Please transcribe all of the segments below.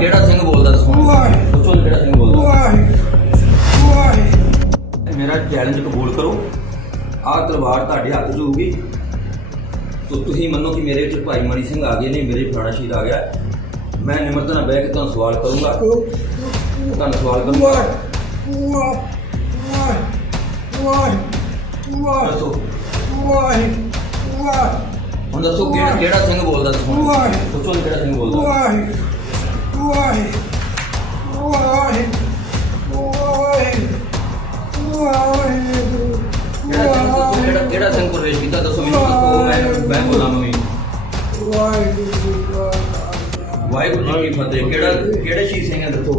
ਕਿਹੜਾ ਸਿੰਘ ਬੋਲਦਾ ਦੱਸੋ ਪੁੱਛੋ ਕਿਹੜਾ ਸਿੰਘ ਬੋਲਦਾ। ਮੇਰਾ ਚੈਲੰਜ ਕਬੂਲ ਕਰੋ। ਆਹ ਤਲਵਾਰ ਤੁਹਾਡੇ ਹੱਥ 'ਚ ਹੋਊਗੀ। ਤੋ ਤੁਸੀਂ ਮੰਨੋ ਕਿ ਮੇਰੇ ਵਿੱਚ ਭਾਈ ਮਣੀ ਸਿੰਘ ਆ ਗਏ ਨੇ ਮੇਰੇ ਫਲਾਣਾ ਸ਼ਹੀਦ ਆ ਗਿਆ। ਮੈਂ ਨਿਮਰਤਾ ਨਾਲ ਬਹਿ ਕੇ ਤੁਹਾਨੂੰ ਸਵਾਲ ਕਰੂੰਗਾ। ਤੁਹਾਨੂੰ ਸਵਾਲ ਕਰੂੰਗਾ। ਦੱਸੋ। ਹੁਣ ਦੱਸੋ ਕਿਹੜਾ ਸਿੰਘ ਬੋਲਦਾ ਦੱਸੋ ਪੁੱਛੋ ਕਿਹੜਾ ਸਿੰਘ ਬੋਲਦਾ। ਕਿਹੜਾ ਸਿੰਘ ਕਿਹੜਾ ਸਿੰਘ ਪ੍ਰਵੇਸ਼ ਕੀਤਾ ਦੱਸੋ ਮੈਨੂੰ ਦੱਸੋ ਮੈਂ ਮੈਂ ਬੋਲਾਂ ਮੰਮੀ ਵਾਹਿਗੁਰੂ ਜੀ ਕੀ ਫਤਿਹ? ਕਿਹੜਾ ਕਿਹੜੇ ਸ਼ਹੀਦ ਸਿੰਘ ਹੈ ਦੱਸੋ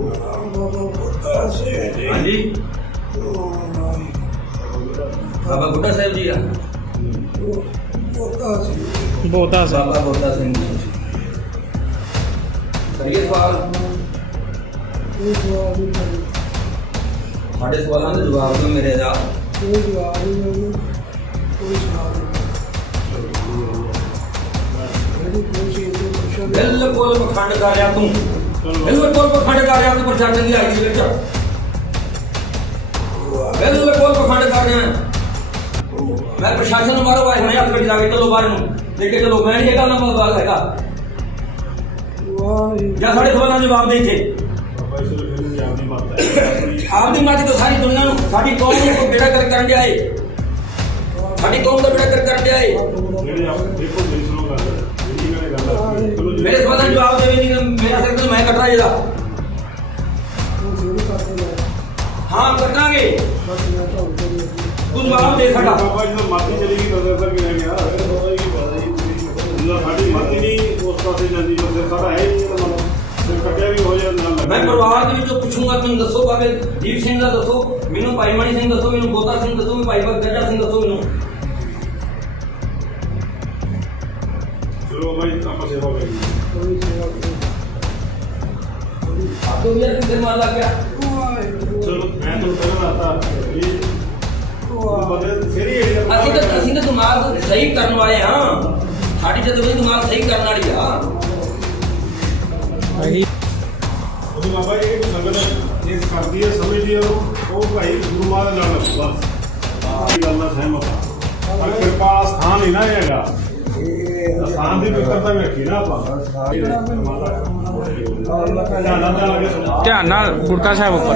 ਹਾਂਜੀ? ਬਾਬਾ ਬੁੱਢਾ ਸਾਹਿਬ ਜੀ ਆ। ਬੋਤਾ ਸਾਹਿਬ ਬਾਬਾ ਬੁੱਢਾ ਸਿੰਘ ਜੀ। ਕਰੀਏ ਸਵਾਲ ਸਾਡੇ ਸਵਾਲਾਂ ਦੇ ਜਵਾਬ ਦਿਓ ਮੇਰੇ ਦਾ। ਬਿਲਕੁਲ ਪਖੰਡ ਕਰ ਰਿਹਾ ਤੂੰ। ਬਿਲਕੁਲ ਪਖੰਡ ਕਰ ਰਿਹਾ ਤੂੰ ਪ੍ਰਸ਼ਾਸਨ ਦੀ ਆਈ ਦੇ ਵਿੱਚ। ਬਿਲਕੁਲ ਪਖੰਡ ਕਰ ਰਿਹਾ। ਮੈਂ ਪ੍ਰਸ਼ਾਸਨ ਨੂੰ ਮਾਰੋ ਭਾਈ ਹੁਣੇ ਹੱਥ ਵਿੱਚ ਲਾ ਕੇ ਚਲੋ ਬਾਹਰ ਨੂੰ। ਲੈ ਕੇ ਚਲੋ, ਮੈਂ ਨਹੀਂ ਇਹ ਗੱਲ ਨਾ ਬਾਤ ਹੈਗਾ। ਜਾਂ ਸਾਡੇ ਸਵਾਲਾਂ ਦੇ ਜਵਾਬ ਦੇ ਇੱਥੇ। ਆਪਦੀ ਮਰਜ਼ੀ ਤੋਂ ਸਾਰੀ ਦੁਨੀਆ ਨੂੰ ਸਾਡੀ ਕੌਮ ਨੂੰ ਕੋਈ ਬੇੜਾ ਕਰ ਕਰਨ ਜਾਏ ਸਾਡੀ ਕੌਮ ਦਾ ਬੇੜਾ ਕਰ ਕਰਨ ਜਾਏ ਮੇਰੇ ਸਵਾਲਾਂ ਦੇ ਜਵਾਬ ਦੇਵੇ ਨਹੀਂ ਮੇਰਾ ਸਿਰ ਤੇ ਮੈਂ ਕੱਟਦਾ ਇਹਦਾ। ਹਾਂ ਕੱਟਾਂਗੇ। ਤੂੰ ਜਵਾਬ ਦੇ ਸਾਡਾ। ਬਾਬਾ ਜੀ ਦਾ ਮਾਤੀ ਪਰਿਵਾਰ ਦੇ ਵਿੱਚੋਂ ਪੁੱਛੂੰਗਾ ਮੈਨੂੰ ਦੱਸੋ ਬਾਬੇ ਦੀਪ ਸਿੰਘ ਦਾ ਦੱਸੋ ਮੈਨੂੰ ਭਾਈ ਮਣੀ ਸਿੰਘ ਦੱਸੋ ਮੈਨੂੰ ਬੋਤਾ ਸਿੰਘ ਦੱਸੋ ਮੈਨੂੰ ਭਾਈ ਗੱਜਾ ਸਿੰਘ ਦੱਸੋ ਮੈਨੂੰ। ਚਲੋ ਜੀ ਆਪਾਂ ਸੇਵਾ ਕਰੀਏ। ਆਪੋ ਵੀ ਯਾਰ ਕਿੰਨੇ ਮਾਰ ਲੱਗ ਗਿਆ? ਚਲੋ ਮੈਂ ਤੁਹਾਨੂੰ ਪਹਿਲਾਂ ਦੱਸਤਾ ਵੀ ਉਹ ਬੰਦੇ ਫੇਰੀ ਏੜੀ ਦਾ ਅਸੀਂ ਤਾਂ ਅਸੀਂ ਤਾਂ ਦਿਮਾਗ ਸਹੀ ਕਰਨ ਵਾਲੇ ਹਾਂ। ਸਾਡੀ ਜਦੋਂ ਵੀ ਦਿਮਾਗ ਸਹੀ ਕਰਨ ਵਾਲੀ ਆ। ਭਾਈ ਬਾਬਾ ਜੀ ਇਹ ਸੰਗਤ ਇਹ ਕਰਦੀ ਹੈ ਸਮਝਦੀ ਹੈ ਉਹ। ਉਹ ਭਾਈ ਗੁਰੂ ਮਹਾਰਾਜ ਨਾਲ ਬਸ। ਇਹ ਗੱਲ ਨਾਲ ਸਹਿਮਤ ਆ ਪਰ ਕਿਰਪਾ ਸਥਾਨ ਨਹੀਂ ਨਾ ਇਹ ਹੈਗਾ ਸਥਾਨ ਦੀ ਵਿਕਰਤਾ ਵੇਖੀ ਨਾ ਆਪਾਂ। ਧਿਆਨ ਨਾਲ ਗੁਰਕਾ ਸਾਹਿਬ ਉੱਪਰ।